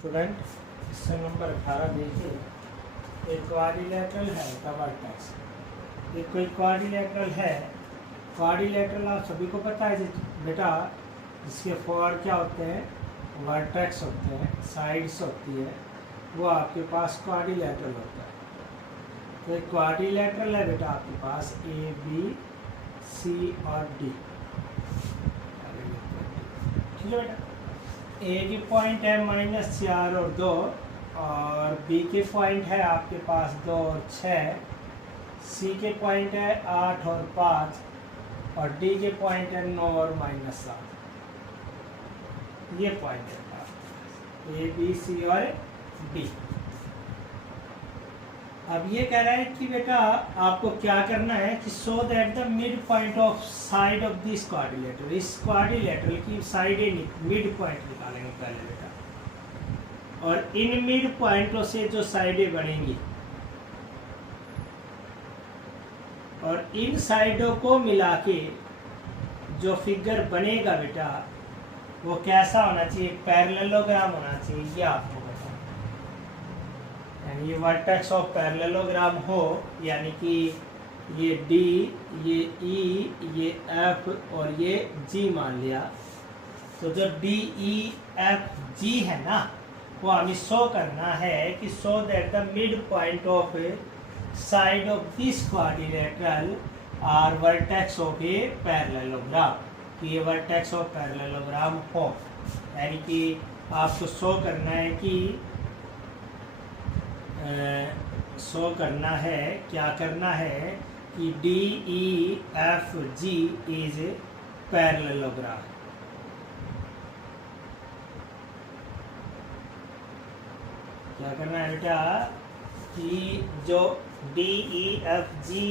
Student question number 18 देखिए। एक quadrilateral है का वर्टेक्स। ये कोई क्वाड्रिलेटरल है। क्वाड्रिलेटरल आप सभी को पता है बेटा, जिसके फोर क्या होते हैं, वर्टेक्स होते हैं, साइड्स होती है, वो आपके पास क्वाड्रिलेटरल होता है। तो एक क्वाड्रिलेटरल है बेटा आपके पास ए बी सी और डी। ठीक है बेटा, ए की पॉइंट है -4 और 2, और बी के पॉइंट है आपके पास 2 और 6, सी के पॉइंट है 8 और 5, और डी के पॉइंट है 9 और -7। ये पॉइंट है ए बी सी और डी। अब ये कह रहा है कि बेटा आपको क्या करना है कि so that the mid point of side of this quadrilateral, इस क्वाड्रिलेटरल की साइडें मिड पॉइंट निकालेंगे पहले बेटा, और इन मिड पॉइंटों से जो साइडें बनेंगी और इन साइडों को मिला के जो फिगर बनेगा बेटा वो कैसा होना चाहिए, पैरेललोग्राम होना चाहिए। ये आपको ये वर्टेक्स ऑफ पैरेललोग्राम हो, यानी कि ये डी, ये ई, ये एफ और ये जी मान लिया। तो जो डी ई एफ जी है ना, वो हमें शो करना है कि so that the mid point of side of this quadrilateral are vertex of a parallelogram, कि ये वर्टेक्स ऑफ पैरेललोग्राम हो। यानी कि आपको शो करना है कि क्या करना है कि D E F G is parallelogram. क्या करना है बेटा कि जो डी ई एफ जी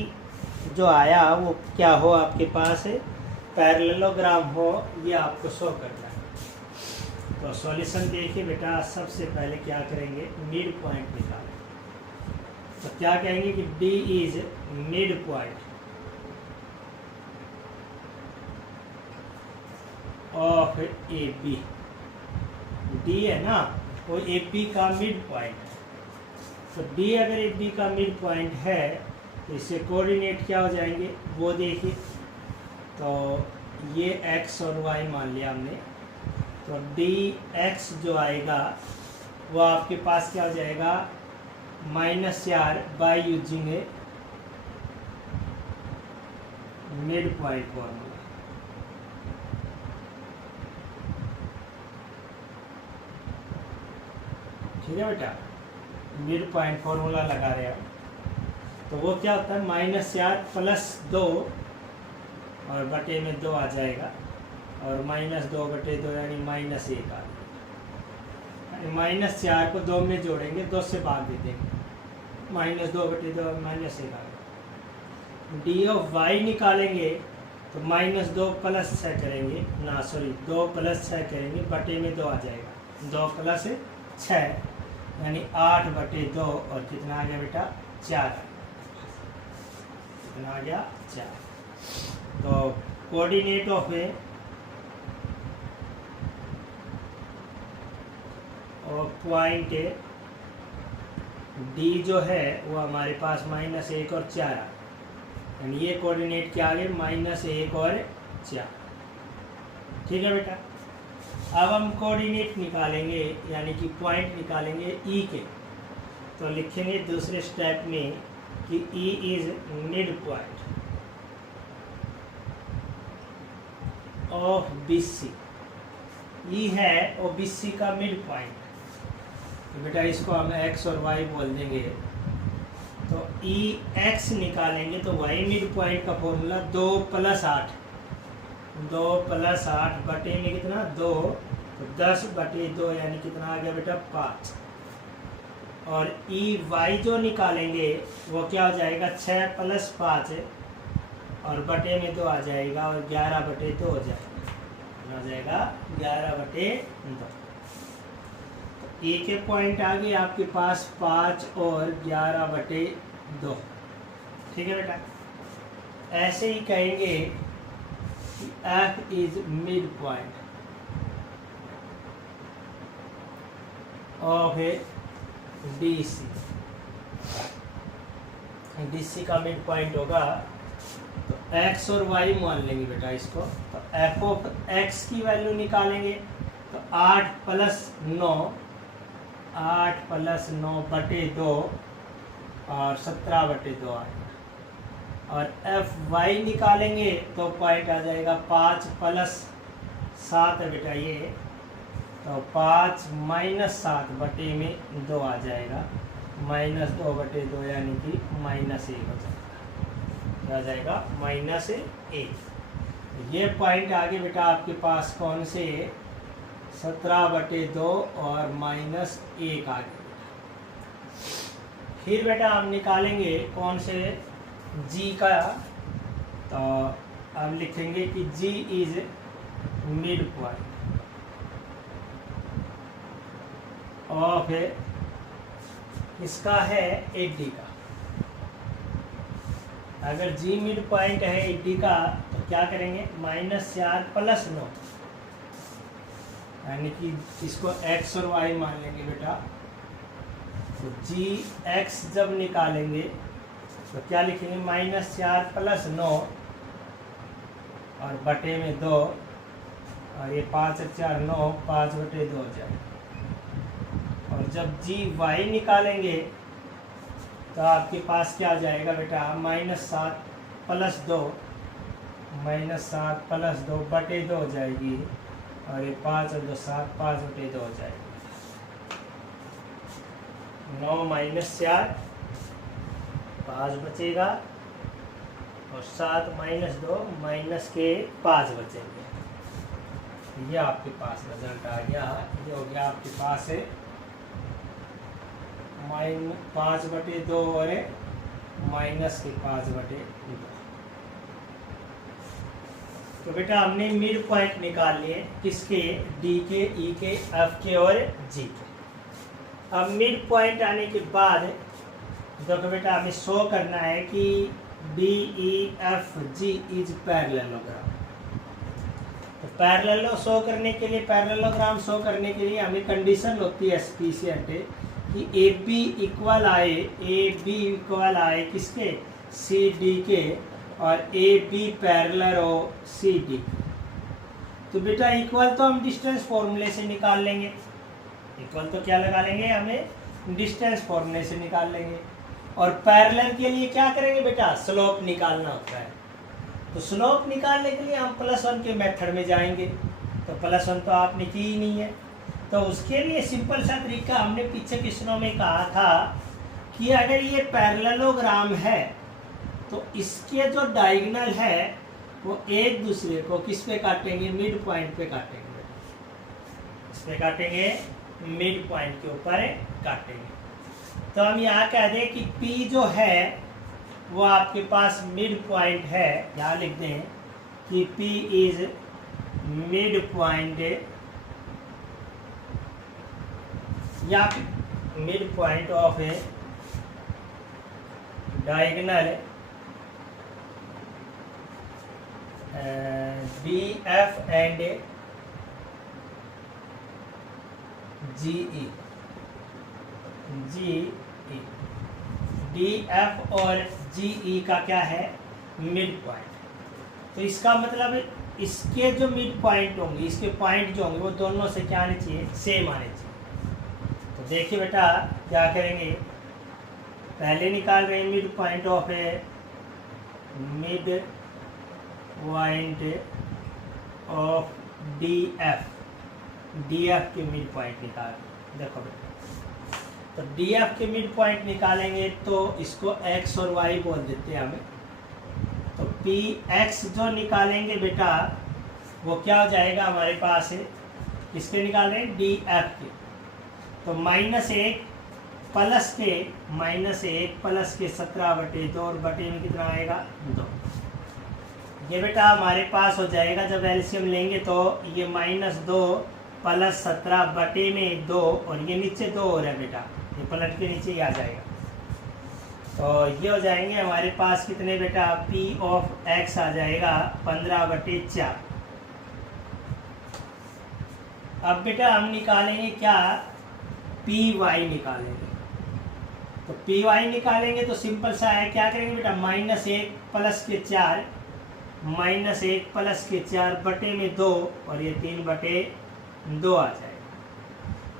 जो आया वो क्या हो, आपके पास पैरेललोग्राम हो, ये आपको शो करना है। तो सॉल्यूशन देखिए बेटा, सबसे पहले क्या करेंगे, मिड पॉइंट निकालें। तो क्या कहेंगे कि D is mid point of A B. D है ना, वो ए बी का मिड पॉइंट है। तो D अगर ए बी का मिड पॉइंट है तो इससे कोऑर्डिनेट क्या हो जाएंगे वो देखिए। तो ये x और y मान लिया हमने। तो dx जो आएगा वो आपके पास क्या हो जाएगा, -4 by using A mid point formula. ठीक है बेटा, मिड पॉइंट फॉर्मूला लगा रहे हैं। तो वो क्या होता है, -4 + 2 और बटे में 2 आ जाएगा, और -2 बटे 2 यानी -1 आ जाएगा। -4 को 2 में जोड़ेंगे, 2 से भाग दे देंगे, -2 बटे 2 -1 आ गया। डी ऑफ वाई निकालेंगे तो -2 + 6 करेंगे ना, सॉरी 2 + 6 करेंगे, बटे में 2 आ जाएगा, 2 + 6 यानी 8 बटे 2, और कितना आ गया बेटा 4। कितना आ गया 4। तो कोऑर्डिनेट ऑफ ए और पॉइंट डी जो है वो हमारे पास -1 और 4 आ, यानी ये कोऑर्डिनेट क्या आ गए, -1 और 4। ठीक है बेटा, अब हम कोऑर्डिनेट निकालेंगे, यानी कि पॉइंट निकालेंगे ई के। तो लिखेंगे दूसरे स्टेप में कि E is mid point of B C. E है और बी सी का मिड पॉइंट। तो बेटा इसको हम x और y बोल देंगे। तो ई एक्स निकालेंगे तो y मिड पॉइंट का फॉर्मूला 2 + 8, 2 + 8 बटे में कितना 2, तो 10 बटे 2 यानी कितना आ गया बेटा 5। और ई वाई जो निकालेंगे वो क्या हो जाएगा, 6 + 5 और बटे में 2 आ जाएगा, और 11 बटे 2 हो जाएगा, हो जाएगा 11 बटे 2। ए के पॉइंट आ गए आपके पास 5 और 11 बटे 2। ठीक है बेटा, ऐसे ही कहेंगे कि F is mid point of A D C. D C का मिड पॉइंट होगा, तो x और y मान लेंगे बेटा इसको। तो f ऑफ x की वैल्यू निकालेंगे, तो 8 + 9, 8 + 9 बटे 2 और 17/2 आएगा। और एफ वाई निकालेंगे तो पॉइंट आ जाएगा 5 + 7 है बेटा ये, तो 5 - 7 बटे में 2 आ जाएगा, -2/2 यानी कि -1 हो जाएगा। क्या आ जाएगा? -1। ये पॉइंट आगे बेटा आपके पास कौन से? 17/2 और -1 आगे। फिर बेटा हम निकालेंगे कौन से? जी का। तो अब लिखेंगे कि जी इज मिड पॉइंट ऑफ इसका है 80 का। अगर जी मिड पॉइंट है 80 का तो क्या करेंगे? -4 + 9, यानी कि इसको x और y मान लेंगे बेटा। तो जी x जब निकालेंगे तो क्या लिखेंगे? -4 + 9 और बटे में 2, और ये 5 और 4 9, 5/2 हो जाएगा। और जब जी वाई निकालेंगे तो आपके पास क्या आ जाएगा बेटा? -7 + 2, -7 + 2 बटे 2 हो जाएगी, और ये 5 और 2 7, 5/2 हो जाएगी। 9 - 4 5 बचेगा, और 7 - 2 -5 बचेंगे। ये आपके पास रिजल्ट आ गया। ये हो गया आपके पास है 5/2 और -5/2। तो बेटा हमने मिड पॉइंट निकाल लिए किसके? डी के, ई के, एफ के और जी के। अब मिड पॉइंट आने के बाद देखो बेटा हमें शो करना है कि D E F G is parallelogram. तो पैरेललो शो करने के लिए, पैरेललोग्राम शो करने के लिए हमें कंडीशन होती है एसपीसीएंट कि ए बी इक्वल आए किसके? सी डी के, और ए बी पैरेलल हो सी डी। तो बेटा इक्वल तो हम डिस्टेंस फॉर्मूले से निकाल लेंगे। इक्वल तो क्या लगा लेंगे? हमें डिस्टेंस फॉर्मूले से निकाल लेंगे। और पैरेलल के लिए क्या करेंगे बेटा? स्लोप निकालना होता है। तो स्लोप निकालने के लिए हम +1 के मेथड में जाएंगे। तो +1 तो आपने की ही नहीं है, तो उसके लिए सिंपल सा तरीका हमने पीछे क्वेश्चनों में कहा था कि अगर ये पैरेललोग्राम है तो इसके जो डायगोनल है वो एक दूसरे को किस पे काटेंगे? मिड पॉइंट पे काटेंगे। इस पे काटेंगे, मिड पॉइंट के ऊपर काटेंगे। तो हम यहाँ कह दें कि P जो है वो आपके पास मिड पॉइंट है। यहाँ लिख दें कि P इज मिड पॉइंट या mid point of A diagonal DF and GE। DF और GE का क्या है? Mid point. तो इसका मतलब इसके जो मिड पॉइंट होंगे, इसके पॉइंट जो होंगे वो दोनों से क्या आने चाहिए? सेम आने चाहिए। तो देखिए बेटा क्या करेंगे? पहले निकाल रहे हैं mid point of A mid point of DF के मिड पॉइंट निकाल। देखो बेटा, तो DF के मिड पॉइंट निकालेंगे तो इसको x और y बोल देते हैं हमें। तो PX जो निकालेंगे बेटा वो क्या हो जाएगा हमारे पास? किसके निकाल रहे हैं? DF के। तो -1 प्लस के 17/2 और बटे में कितना आएगा? 2। ये बेटा हमारे पास हो जाएगा जब एलसीएम लेंगे तो ये -2 + 17 बटे में 2, और ये नीचे 2 हो रहा है बेटा, ये पलट के नीचे ही आ जाएगा। तो ये हो जाएंगे हमारे पास कितने बेटा? P ऑफ x आ जाएगा 15/4। अब बेटा हम निकालेंगे क्या? पी वाई निकालेंगे। तो पी वाई निकालेंगे तो सिंपल सा है, क्या करेंगे बेटा, -1 प्लस के 4, -1 प्लस के 4 बटे में 2 और ये 3 बटे 2 आ जाएगा।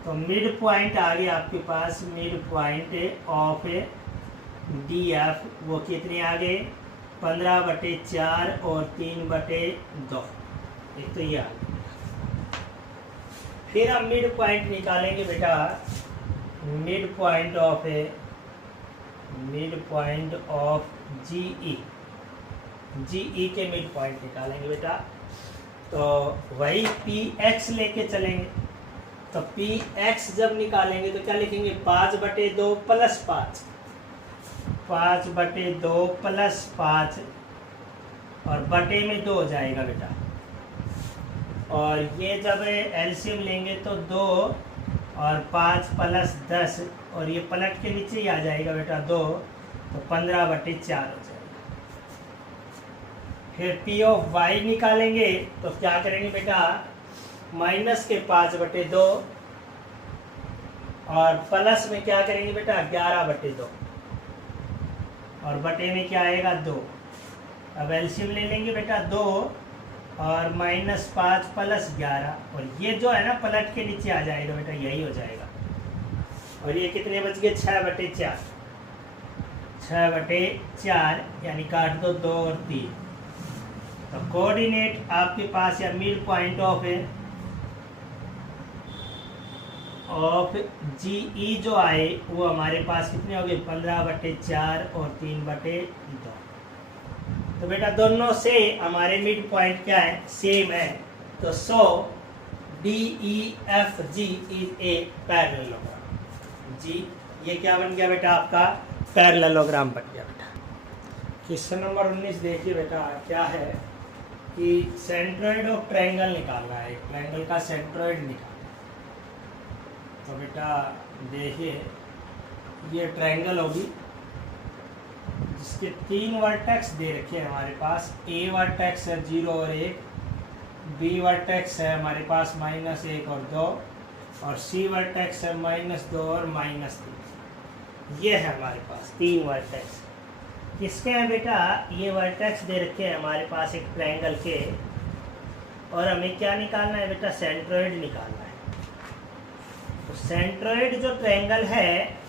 तो मिड पॉइंट आ गया आपके पास, mid point of D F वो कितने आ गए, 15/4 और 3/2, एक तो ये आ गया। फिर हम मिड पॉइंट निकालेंगे बेटा, mid point of GE, GE के मिड पॉइंट निकालेंगे बेटा। तो वही पी एक्स लेके चलेंगे। तो पी एक्स जब निकालेंगे तो क्या लिखेंगे, 5/2 प्लस 5, 5/2 प्लस 5 और बटे में 2 हो जाएगा बेटा। और ये जब एलसीएम लेंगे तो 2 और 5 प्लस 10 और ये पलट के नीचे ही आ जाएगा बेटा 2, तो 15/4 हो जाएगा। फिर पी ऑफ वाई निकालेंगे तो क्या करेंगे बेटा, माइनस के 5/2 और प्लस में क्या करेंगे बेटा, 11/2 और बटे में क्या आएगा 2। अब एलसीएम ले लेंगे बेटा 2 और -5 प्लस 11 और ये जो है ना पलट के नीचे आ जाएगा बेटा, यही हो जाएगा। और ये कितने बच गए, 6/4, 6/4 यानी काट दो 2 और 3। तो कोऑर्डिनेट आपके पास या मिड पॉइंट ऑफ जीई जो आए वो हमारे पास कितने हो गए, 15/4 और 3/2। तो बेटा दोनों से हमारे मिड पॉइंट क्या है, सेम है। तो सो DEFG इज ए पैरेललोग्राम। जी ये क्या बन गया बेटा, आपका पैरेललोग्राम बन गया बेटा। क्वेश्चन नंबर 19 देखिए बेटा, क्या है कि सेंट्रोइड ऑफ ट्रायंगल निकालना है, ट्रायंगल का सेंट्रोइड निकालना। तो बेटा देखिए ये ट्रायंगल होगी जिसके 3 वर्टेक्स दे रखे हैं हमारे पास। ए वर्टेक्स है 0 और 1, बी वर्टेक्स है हमारे पास -1 और 2 और सी वर्टेक्स है -2 और -3। ये है हमारे पास 3 वर्टेक्स। किसके हैं बेटा, ये वर्टेक्स दे रखे हैं हमारे पास एक ट्रायंगल के, और हमें क्या निकालना है बेटा, सेंट्रोइड निकालना है। तो सेंट्रोइड जो ट्रायंगल है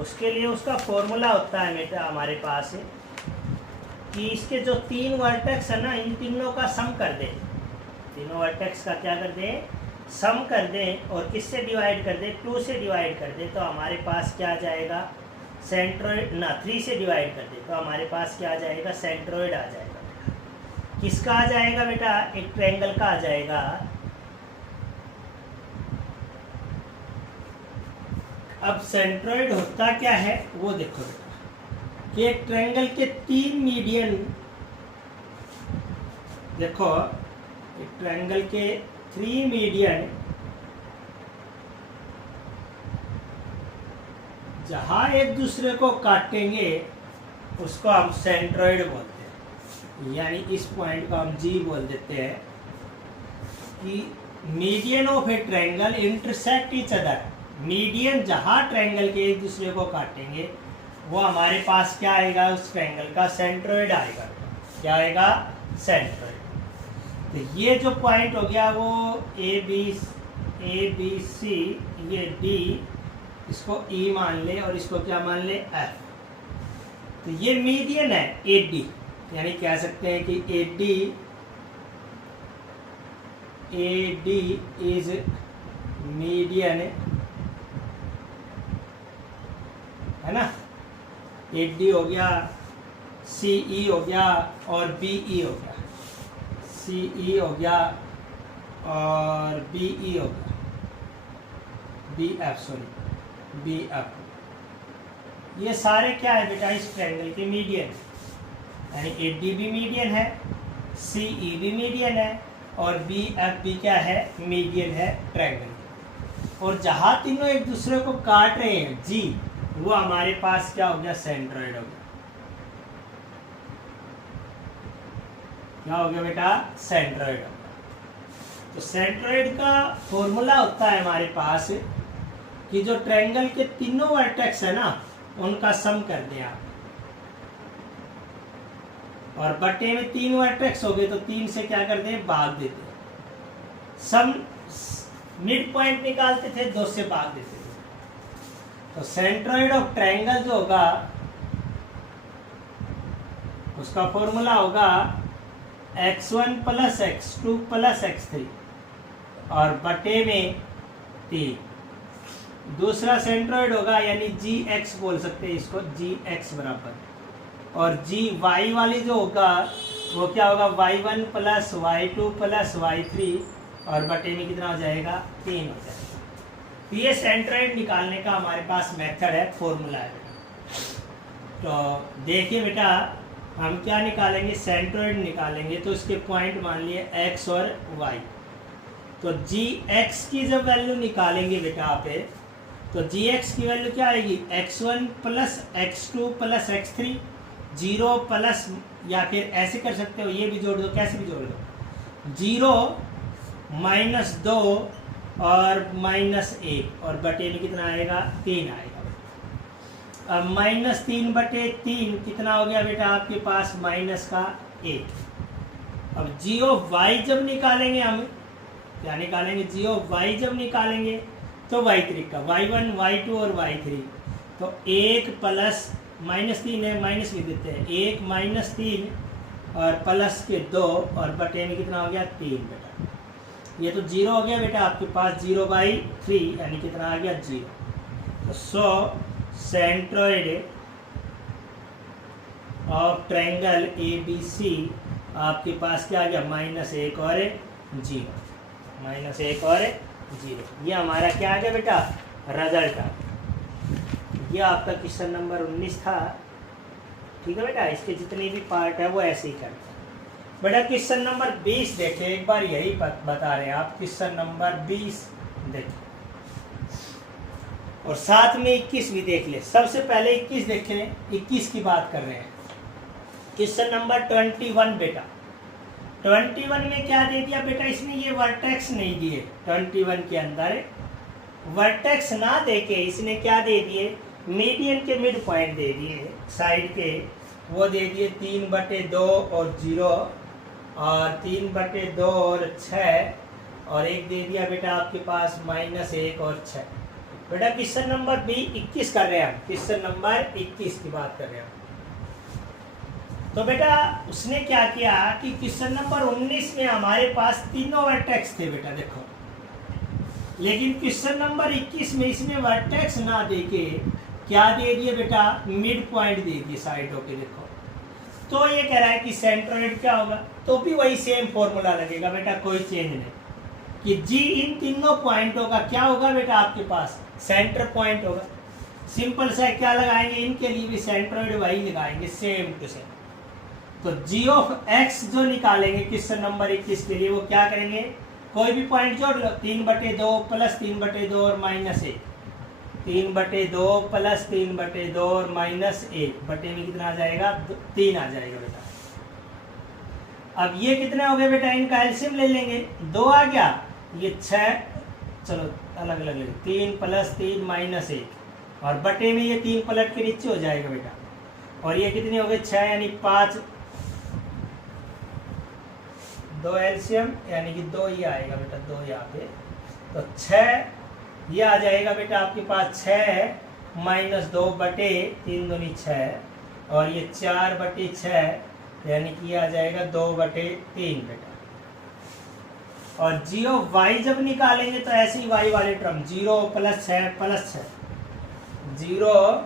उसके लिए उसका फॉर्मूला होता है बेटा हमारे पास कि इसके जो 3 वर्टेक्स है ना, इन तीनों का सम कर दें, तीनों वर्टेक्स का क्या कर दें, सम कर दें। और किससे डिवाइड कर दें, 2 से डिवाइड कर दें। तो हमारे पास क्या आ जाएगा, सेंट्रोइड ना 3 से डिवाइड कर दें तो हमारे पास क्या आ जाएगा, सेंट्रोइड आ जाएगा। किसका आ जाएगा बेटा, एक ट्रायंगल का आ जाएगा। अब सेंट्रोइड होता क्या है वो देखो बेटा, कि एक ट्रायंगल के 3 मीडियन, देखो एक ट्रायंगल के 3 मीडियन जहां एक दूसरे को काटेंगे उसको हम सेंट्रोइड बोलते हैं। यानी इस पॉइंट को हम जी बोल देते हैं कि median of A triangle intersect each other. Median जहां ट्रायंगल के एक दूसरे को काटेंगे वो हमारे पास क्या आएगा, उस ट्रायंगल का सेंट्रोइड आएगा। क्या आएगा, सेंट्रोइड। तो ये जो पॉइंट हो गया वो ए बी सी, ये डी, इसको ई मान ले और इसको क्या मान ले, एफ। तो ये मीडियन है ए डी, यानी कह सकते हैं कि ए डी इज मीडियन, है ना। ए डी हो गया, सी ई हो गया और बी ई हो गया, सी ई हो गया और बी ई हो गया, बी एफ। ये सारे क्या है बेटा, इस ट्रायंगल के मीडियन, यानी ए डी भी मीडियन है, सी ई भी मीडियन है और बी एफ भी क्या है, मीडियन है ट्रायंगल। और जहां तीनों एक दूसरे को काट रहे हैं जी, वो हमारे पास क्या हो गया, सेंट्रोइड हो गया। क्या हो गया बेटा, सेंट्रोइड हो गया। तो सेंट्रोइड का फॉर्मूला होता है हमारे पास कि जो ट्रायंगल के तीनों वर्टेक्स है ना उनका सम कर दें आप, और बटे में 3 वर्टेक्स हो गए तो 3 से क्या कर दें, भाग देते हैं। सम मिड पॉइंट निकालते थे, 2 से भाग देते थे। तो सेंट्रोइड ऑफ ट्रायंगल जो होगा उसका फॉर्मूला होगा x1 plus x2 plus x3 और बटे में 3। दूसरा सेंट्रोइड होगा यानी gx बोल सकते हैं इसको, gx बराबर, और gy वाली जो होगा वो क्या होगा, y1 plus y2 plus y3 और बटे में कितना हो जाएगा, 3 हो जाएगा। तो ये सेंट्रोइड निकालने का हमारे पास मेथड है, फॉर्मूला है। तो देखिए बेटा हम क्या निकालेंगे, सेंट्रोइड निकालेंगे तो इसके पॉइंट मान लिए x और y। तो gx की जब वैल्यू निकालेंगे बेटा आप, तो gx की वैल्यू क्या आएगी, x1 plus x2 plus x3, 0 plus, या फिर ऐसे कर सकते हो, ये भी जोड़ दो, कैसे भी जोड़ दो, 0 माइनस 2 और माइनस 1 और बटे में कितना आएगा, 3 आएगा। अब माइनस 3 बटे 3 कितना हो गया बेटा आपके पास, माइनस का 1। अब जी ऑफ वाई जब निकालेंगे हम, क्या निकालेंगे, जी ऑफ वाई जब निकालेंगे तो y3 का, y1 y2 और y3, तो 1 प्लस माइनस 3 है, माइनस लिख देते हैं, 1 माइनस 3 और प्लस के 2 और बटे में कितना हो गया, 3 बेटा। ये तो 0 हो गया बेटा आपके पास, 0/3 यानी कितना आ गया, 0। तो सो सेंट्रोइड ऑफ ट्रायंगल ABC आपके पास क्या आ गया, -1 और 0, -1 और 0। ये हमारा क्या आ गया बेटा, रिजल्ट आ गया। ये आपका क्वेश्चन नंबर 19 था, ठीक है बेटा। इसके जितने भी पार्ट है वो ऐसे ही करते हैं बेटा। क्वेश्चन नंबर 20 देखें एक बार, यही बता रहे हैं आप, क्वेश्चन नंबर 20 देखें और साथ में 21 भी देख ले। सबसे पहले 21 देखें, 21 की बात कर रहे हैं। क्वेश्चन नंबर 21 बेटा, 21 में क्या दे दिया बेटा, इसमें ये वर्टेक्स नहीं दिए। 21 के अंदर वर्टेक्स ना देके इसने क्या दे दिए, मीडियन के मिड पॉइंट दे दिए, साइड के वो दे दिए 3/2 और 0 और 3/2 और 6 और एक दे दिया बेटा आपके पास -1 और 6 बेटा। क्वेश्चन नंबर 21 कर रहे हैं हम, क्वेश्चन नंबर 21 की बात कर रहे हैं। तो बेटा उसने क्या किया कि क्वेश्चन नंबर 19 में हमारे पास तीनों वर्टेक्स थे बेटा, देखो, लेकिन क्वेश्चन नंबर 21 में इसमें वर्टेक्स ना देके क्या दे दिए बेटा, मिड पॉइंट दे दिए साइडों के, देखो। तो ये कह रहा है कि सेंट्रोइड क्या होगा, तो भी वही सेम फॉर्मूला लगेगा बेटा, कोई चेंज नहीं, कि जी इन तीनों पॉइंटों का क्या होगा बेटा आपके पास, सेंटर पॉइंट होगा। सिंपल सा क्या लगाएंगे, इनके लिए भी सेंट्रोइड वही लगाएंगे, सेम टू सेम। तो जी ऑफ एक्स जो निकालेंगे क्वेश्चन नंबर 21 के लिए, वो क्या करेंगे, कोई भी पॉइंट जोड़ लो, 3/2 प्लस 3/2 और -1, 3/2 प्लस 3/2 और -1 बटे में कितना आ जाएगा, 3 आ जाएगा बेटा। अब ये कितने हो गए बेटा, इनका एलसीएम ले लेंगे, 2 आ गया, ये 6, चलो अलग अलग लेंगे, 3 + 3 -1 और बटे में ये 3 पलट के नीचे हो जाएगा बेटा। और ये कितने हो गए, 6 यानी 5, 2 एलसीएम यानी कि 2 ही आएगा बेटा, 2 यहाँ पे, तो 6 ये आ जाएगा बेटा आपके पास, 6 - 2 बटे 3 दूनी 6 और ये 4/6 यानी कि ये आ जाएगा 2/3 बेटा। और जी ऑफ वाई जब निकालेंगे तो ऐसे ही वाई वाले टर्म, 0 + 6 + 6, 0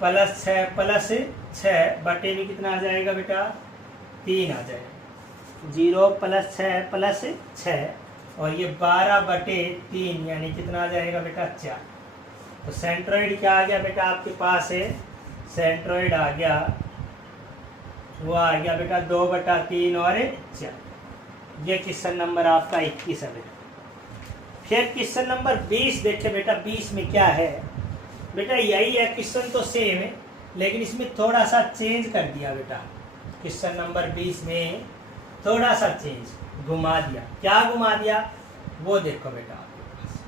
+ 6 + 6 बटे में कितना आ जाएगा बेटा, 3 आ जाएगा, 0 + 6 + 6 और ये 12/3 यानी कितना आ जाएगा बेटा, 4। तो सेंट्रोइड क्या आ गया बेटा आपके पास है, सेंट्रोइड आ गया, वो आ गया बेटा 2/3 और 4। ये क्वेश्चन नंबर आपका 21 है बेटा। फिर क्वेश्चन नंबर 20 देखे बेटा, 20 में क्या है बेटा, यही है, क्वेश्चन तो सेम है लेकिन इसमें थोड़ा सा चेंज कर दिया बेटा। क्वेश्चन नंबर 20 में थोड़ा सा चेंज, घुमा दिया। क्या घुमा दिया वो देखो बेटा आपके पास,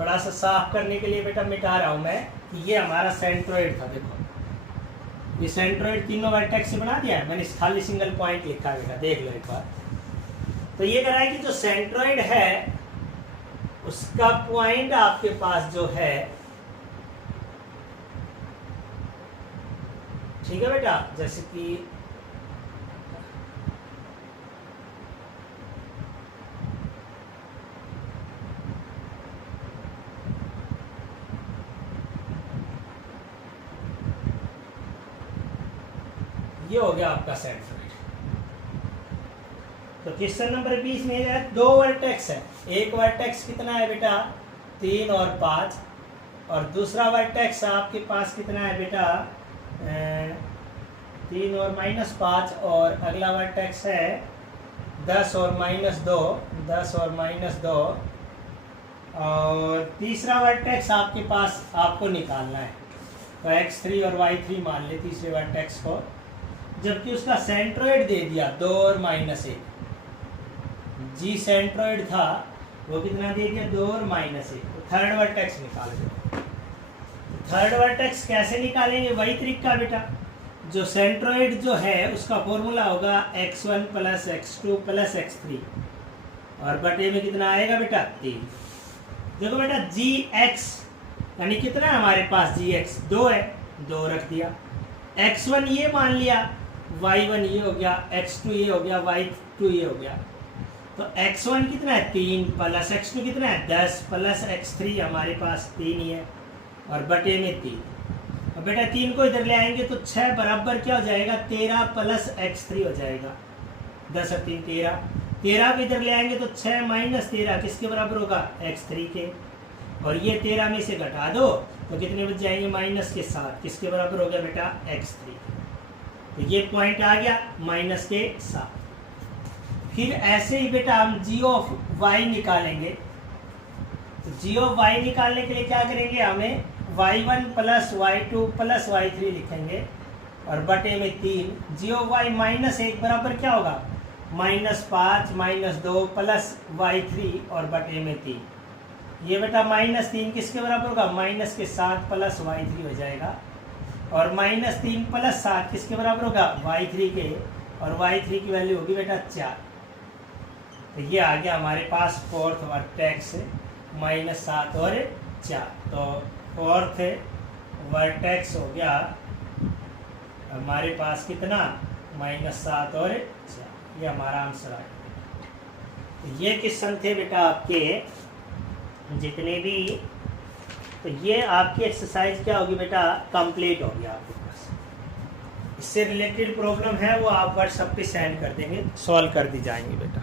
थोड़ा सा साफ करने के लिए बेटा मिटा रहा हूँ मैं कि ये हमारा सेंट्रोइड था। देखो ये सेंट्रोइड तीनों वर्टेक्स से बना दिया है मैंने, खाली सिंगल पॉइंट लिखा है बेटा, देख लो एक बार। तो ये कह रहा है कि जो सेंट्रोइड है उसका पॉइंट आपके पास जो है, ठीक है बेटा, जैसे कि ये हो गया आपका सेंट्रोइड। तो क्वेश्चन नंबर 20 में है 2 वर्टेक्स है, एक वर्टेक्स कितना है बेटा 3 और 5, और दूसरा वर्टेक्स आपके पास कितना है बेटा 3 और -5, और अगला वर्टेक्स है 10 और -2, 10 और -2, और तीसरा वर्टेक्स आपके पास आपको निकालना है। तो x3 और y3 मान ले तीसरे वर्टेक्स को, जबकि उसका सेंट्रोइड दे दिया 2 और -1, जी सेंट्रोइड था वो कितना दे दिया 2 और -1। तो थर्ड वर्टेक्स निकाल दो। थर्ड वर्टेक्स कैसे निकालेंगे, वही तरीका बेटा, जो सेंट्रोइड जो है उसका फॉर्मूला होगा x1 + x2 + x3, और बटे में कितना आएगा बेटा 3। देखो बेटा gx यानी कितना है हमारे पास, gx 2 है, 2 रख दिया, x1 ये मान लिया, y1 ये हो गया, x2 ये हो गया, y2 ये हो गया। तो x1 कितना है 3 + x2 कितना है 10 + x3 हमारे पास 3 ही है, और बटे में 3। और बेटा 3 को इधर ले आएंगे तो 6 बराबर क्या हो जाएगा 13 + x3 हो जाएगा, 10 और 3 13। 13 को इधर ले आएंगे तो 6 - 13 किसके बराबर होगा x3 के, और ये 13 में से घटा दो तो कितने बच जाएंगे माइनस के 7, किसके बराबर हो गया बेटा x3। तो ये पॉइंट आ गया माइनस के 7। फिर ऐसे ही बेटा हम g(y) निकालेंगे। तो g(y) निकालने के लिए क्या करेंगे, हमें y1 + y2 + y3 लिखेंगे, और बटे में 3। g(y) -1 बराबर क्या होगा -5 -2 + y3 और बटे में 3। ये बेटा -3 किसके बराबर होगा -7 + y3 हो जाएगा, और -3 + 7 किसके बराबर होगा y3 के, और y3 की वैल्यू होगी बेटा 4। तो ये आ गया हमारे पास फोर्थ वर्टेक्स -7 और 4। तो फोर्थ वर्टेक्स हो गया हमारे पास कितना -7 और 4, ये हमारा आंसर आया। तो ये क्वेश्चन थे बेटा आपके जितने भी। तो ये आपकी एक्सरसाइज क्या होगी बेटा कंप्लीट होगी आपके पास। इससे रिलेटेड प्रॉब्लम है वो आप व्हाट्सएप पे सेंड कर देंगे, सॉल्व कर दी जाएंगी बेटा।